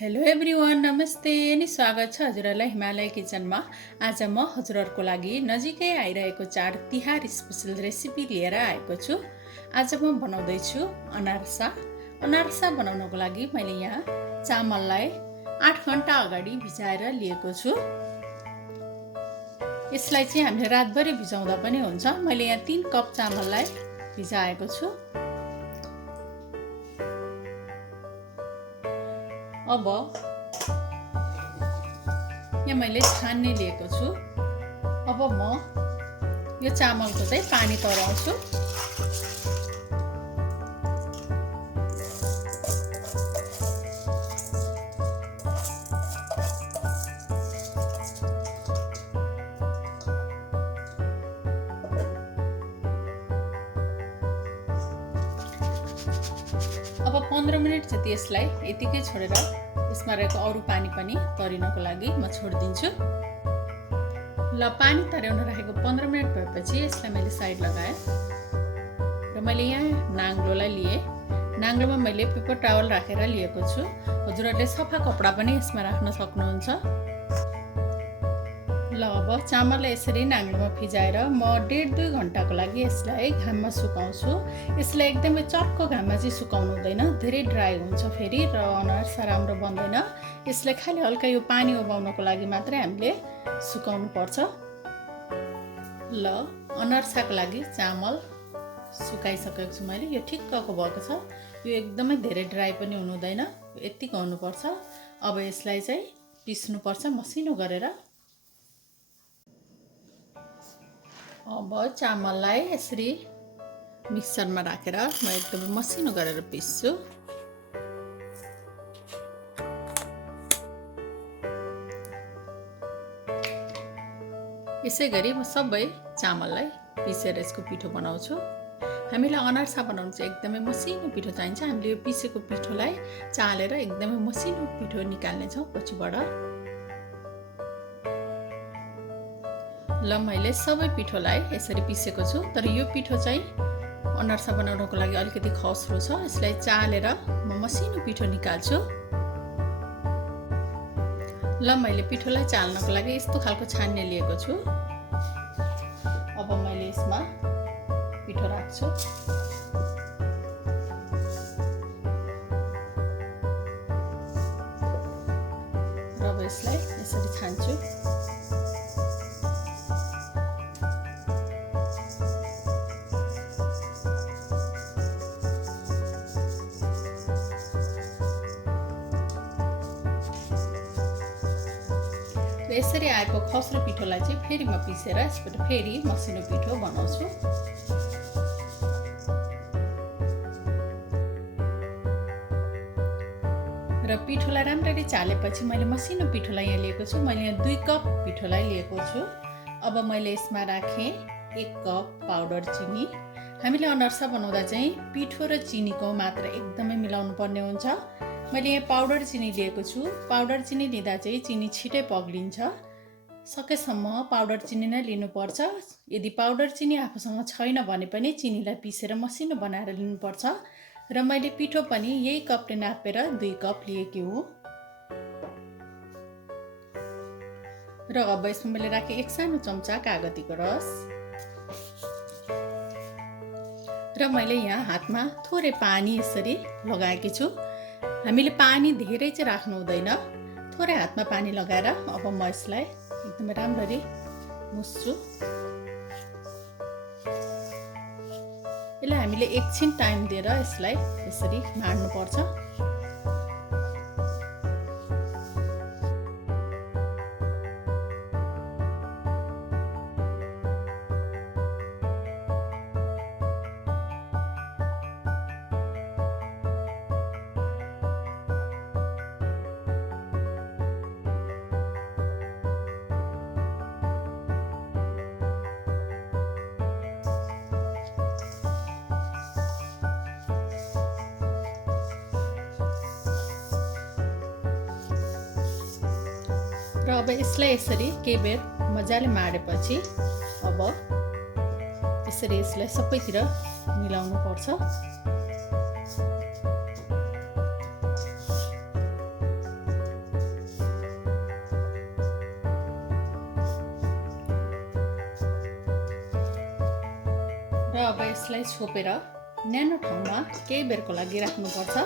Hello everyone, नमस्ते अनि स्वागत छ हजुरहरूलाई हिमालय किचनमा। आज म हजुरहरूको लागि नजिकै आइरहेको चाड तिहार स्पेशल रेसिपी लिएर आएको छु। आज म बनाउँदैछु अनारसा। अनारसा बनाउनको लागि मैले यहाँ चामललाई 8 घण्टा अगाडि भिजाएर लिएको छु। यसलाई चाहिँ हामीले रातभरि भिजाउँदा पनि हुन्छ। मैले यहाँ 3 कप चामललाई भिजाएको छु। अब यहाँ मैले छान्ने लिएको छु। अब म यो चामलको चाहिँ पानी तराउँछु। अब 15 मिनट जति यसलाई यतिकै छोडेर यसमा रहेको अरू पानी पनि तरिनको लागि म छोडिदिन्छु। ल, पानी तराउन राखेको 15 मिनट भएपछि यसलाई मैले साइड लगाएँ र मैले यहाँ नाङ्लोलाई लिएँ। नाङ्लोमा मैले पेपर टावल राखेर लिएको छु। हजुरहरूले सफा कपडा पनि यसमा राख्न सक्नुहुन्छ। ल, अब चामललाई यसरी नाङ्लोमा फिजाएर म 1.5-2 घण्टाको लागि यसलाई घाममा सुकाउँछु। यसलाई एकदमै चर्को घाममा चाहिँ सुकाउनु हुँदैन, धेरै ड्राई हुन्छ फेरि र अनारसा राम्रो बन्दैन। यसलाई खालि हल्का यो पानी उबाउनको लागि मात्रै हामीले सुकाउनु पर्छ। ल, अनारसाको लागि चामल सुकाइसकेको छु मैले। यो ठिक्कको भएको छ। यो एकदमै धेरै ड्राई पनि हुनु हुँदैन, यतिको हुनुपर्छ। अब यसलाई चाहिँ पिस्नुपर्छ मसिनो गरेर। अब चामललाई यसरी मिक्सरमा राखेर म एकदमै मसिनो गरेर पिस्छु। यसै गरी म सबै चामललाई पिसेर यसको पिठो बनाउँछु। हामीलाई अनारसा बनाउनु चाहिँ एकदमै मसिनो पिठो चाहिन्छ। हामीले यो पिसेको पिठोलाई चालेर एकदमै मसिनो पिठो निकाल्नेछौँ पछिबाट। ल, मैले सबै पिठोलाई यसरी पिसेको छु, तर यो पिठो चाहिँ अनारसा बनाउनको लागि अलिकति खस्रो छ। यसलाई चालेर म मसिनो पिठो निकाल्छु। ल, मैले पिठोलाई चाल्नको लागि यस्तो खालको छान्ने लिएको छु। अब मैले यसमा पिठो राख्छु र अब यसलाई यसरी छान्छु। यसरी आएको खस्रो पिठोलाई चाहिँ फेरि म पिसेर यसबाट फेरि मसिनो पिठो बनाउँछु। र पिठोलाई राम्ररी चालेपछि मैले मसिनो पिठोलाई यहाँ लिएको छु। मैले यहाँ 2 कप पिठोलाई लिएको छु। अब मैले यसमा राखेँ 1 कप पाउडर चिनी। हामीले अनारसा बनाउँदा चाहिँ पिठो र चिनीको मात्रा एकदमै मिलाउनु पर्ने हुन्छ। मैले यहाँ पाउडर चिनी लिएको छु। पाउडर चिनी लिँदा चाहिँ चिनी छिटै पग्लिन्छ। सकेसम्म पाउडर चिनी नै लिनुपर्छ। यदि पाउडर चिनी आफूसँग छैन भने पनि चिनीलाई पिसेर मसिनो बनाएर लिनुपर्छ। र मैले पिठो पनि यही कपले नापेर 2 कप लिएकी हुँ। र अब यसमा मैले राखेँ 1 सानो चम्चा कागतीको रस र मैले यहाँ हातमा थोरै पानी यसरी लगाएकी छु। हामीले पानी धेरै चाहिँ राख्नु हुँदैन, थोरै हातमा पानी लगाएर अब म यसलाई एकदमै राम्ररी मुस्छु। यसलाई हामीले एकछिन टाइम दिएर यसलाई यसरी माड्नुपर्छ। र अब यसलाई यसरी केही बेर मजाले माडेपछि अब यसरी यसलाई सबैतिर मिलाउनु पर्छ। अब यसलाई छोपेर न्यानो ठाउँमा केही बेरको लागि राख्नुपर्छ।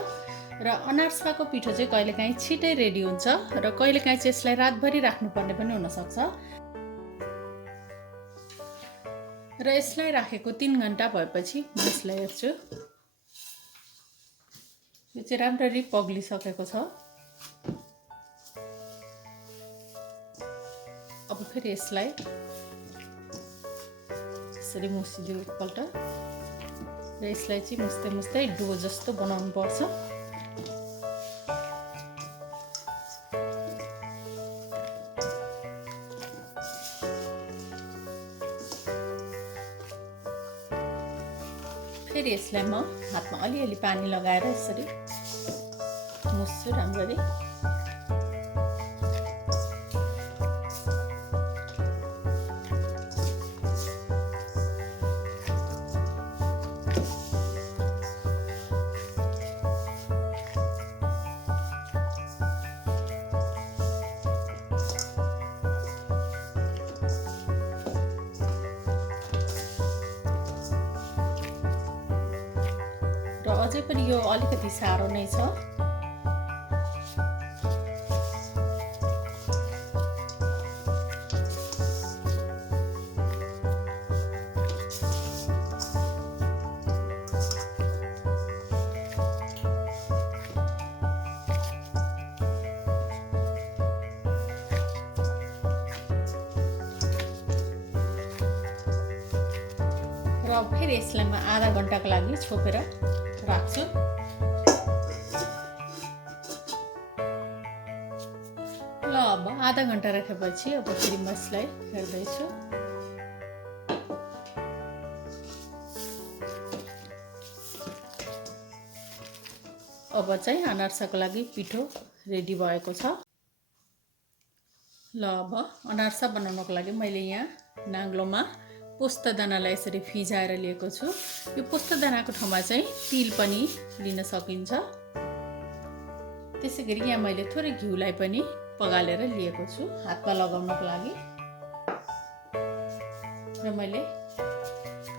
र अनारसाको पिठो चाहिँ कहिलेकाहीँ छिटै रेडी हुन्छ र कहिलेकाहीँ चाहिँ यसलाई रातभरि राख्नुपर्ने पनि हुनसक्छ। र यसलाई राखेको 3 घण्टा भएपछि म यसलाई हेर्छु। यो चाहिँ राम्ररी पग्लिसकेको छ। अब फेरि यसलाई यसरी मुसिदियो एकपल्ट र यसलाई चाहिँ मुस्दै मुस्दै डो जस्तो बनाउनु पर्छ। फेरि यसलाई म हातमा अलिअलि पानी लगाएर यसरी मुस्छु राम्ररी। र अझै पनि यो अलिकति साह्रो नै छ। र फेरि यसलाई म आधा घण्टाको लागि छोपेर राख्छु। ल अब आधा घण्टा राखेपछि अब फेरि म यसलाई हेर्दैछु। अब चाहिँ अनारसाको लागि पिठो रेडी भएको छ। ल अब अनारसा बनाउनको लागि मैले यहाँ नाङ्लोमा पोस्ता दानालाई यसरी फिजाएर लिएको छु। यो पोस्ता दानाको ठाउँमा चाहिँ तिल पनि लिन सकिन्छ। त्यसै गरी यहाँ मैले थोरै घिउलाई पनि पगालेर लिएको छु हातमा लगाउनको लागि। र मैले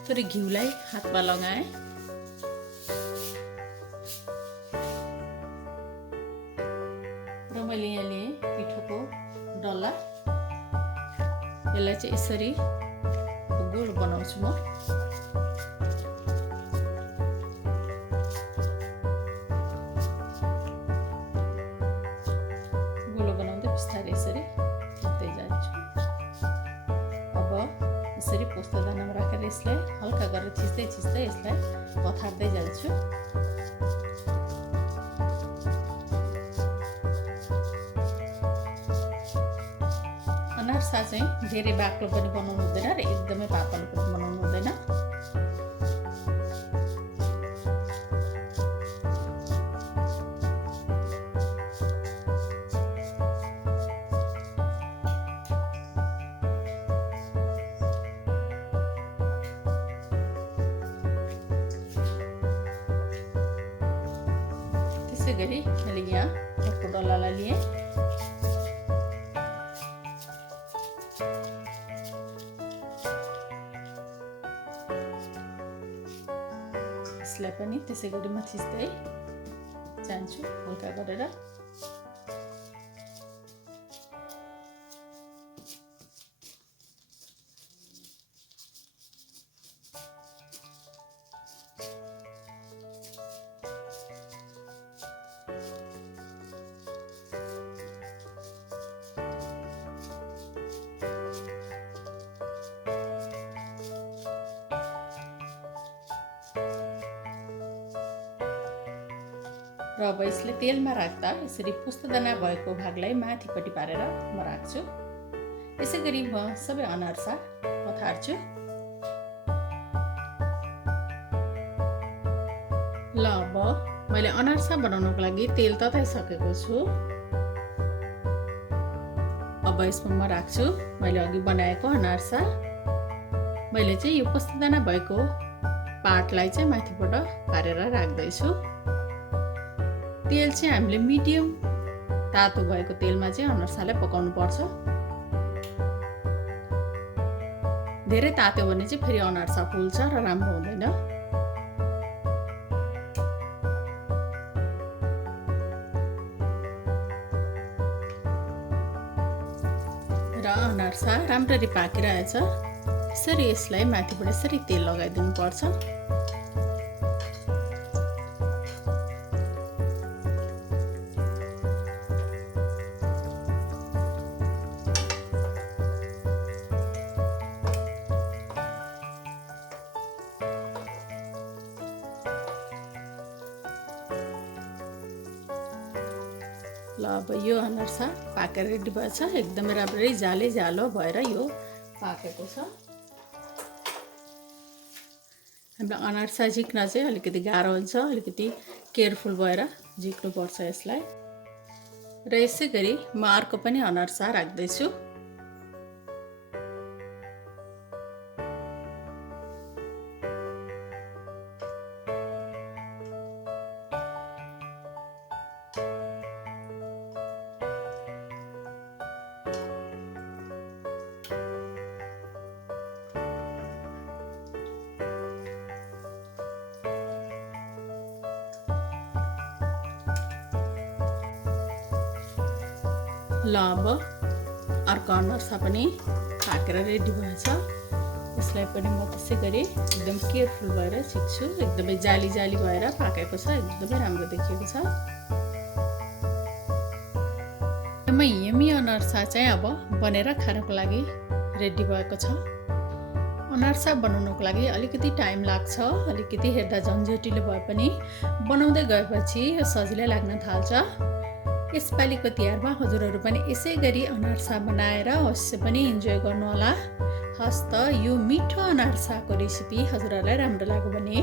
थोरै घिउलाई हातमा लगाएँ। र मैले यहाँ लिएँ पिठोको डल्ला। यसलाई चाहिँ यसरी गोल बनाउँछु म। गोलो बनाउँदै बिस्तारै यसरी थिच्दै जान्छु। अब यसरी पोस्ता दानामा राखेर यसलाई हल्का गरेर थिच्दै थिच्दै यसलाई पथार्दै जान्छु। अनारसा चाहिँ धेरै बाक्लो पनि बनाउनु हुँदैन र एकदमै पातलो पनि बनाउनु हुँदैन। त्यसै गरी मैले यहाँ अर्को डल्लालाई लिएँ। यसलाई पनि त्यसै गरी म थिच्दै जान्छु हल्का गरेर। र अब यसले तेलमा राख्दा यसरी पोस्ता दाना भएको भागलाई माथिपट्टि पारेर म राख्छु। यसै गरी म सबै अनारसा पथार्छु। ल अब मैले अनारसा बनाउनको लागि तेल तताइसकेको छु। अब यसमा म राख्छु मैले अघि बनाएको अनारसा। मैले चाहिँ यो पोस्ता दाना भएको पार्टलाई चाहिँ माथिबाट पारेर राख्दैछु। तेल चाहिँ हामीले मिडियम तातो भएको तेलमा चाहिँ अनारसालाई पकाउनु पर्छ। धेरै तात्यो भने चाहिँ फेरि अनारसा फुल्छ र राम्रो हुँदैन। र अनारसा राम्ररी पाकिरहेछ। यसरी यसलाई माथिबाट यसरी तेल लगाइदिनु पर्छ। ल अब यो अनारसा पाकेर रेडी भएछ। एकदमै राम्ररी जाले जालो भएर यो पाकेको छ। हाम्रो अनारसा झिक्न चाहिँ अलिकति गाह्रो हुन्छ, अलिकति केयरफुल भएर झिक्नुपर्छ यसलाई। र यसै गरी म अर्को पनि अनारसा राख्दैछु। ल अब अर्को अनारसा पनि पाकेर रेडी भएछ। यसलाई पनि म त्यसै गरी एकदम केयरफुल भएर छिक्छु। एकदमै जाली जाली भएर पाकेको छ, एकदमै राम्रो देखिएको छ। एकदमै यमी अनारसा चाहिँ अब बनेर खानको लागि रेडी भएको छ। अनारसा बनाउनको लागि अलिकति टाइम लाग्छ, अलिकति हेर्दा झन्झटिलो भए पनि बनाउँदै गएपछि सजिलै लाग्न थाल्छ। यसपालिको तिहारमा हजुरहरू पनि यसै गरी अनारसा बनाएर अवश्य पनि इन्जोय गर्नुहोला। हस् त यो मिठो अनारसाको रेसिपी हजुरहरूलाई राम्रो लाग्यो भने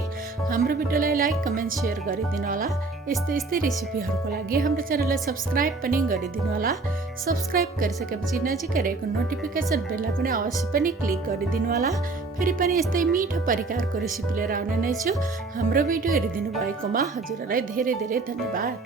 हाम्रो भिडियोलाई लाइक, कमेन्ट, सेयर गरिदिनु होला। यस्तै रेसिपीहरूको लागि हाम्रो च्यानललाई सब्सक्राइब पनि गरिदिनु होला। सब्सक्राइब गरिसकेपछि नजिकै रहेको नोटिफिकेसन बेललाई पनि अवश्य पनि क्लिक गरिदिनु होला। फेरि पनि यस्तै मिठो परिकारको रेसिपी लिएर आउने नै छु। हाम्रो भिडियो हेरिदिनु भएकोमा हजुरहरूलाई धेरै धेरै धन्यवाद।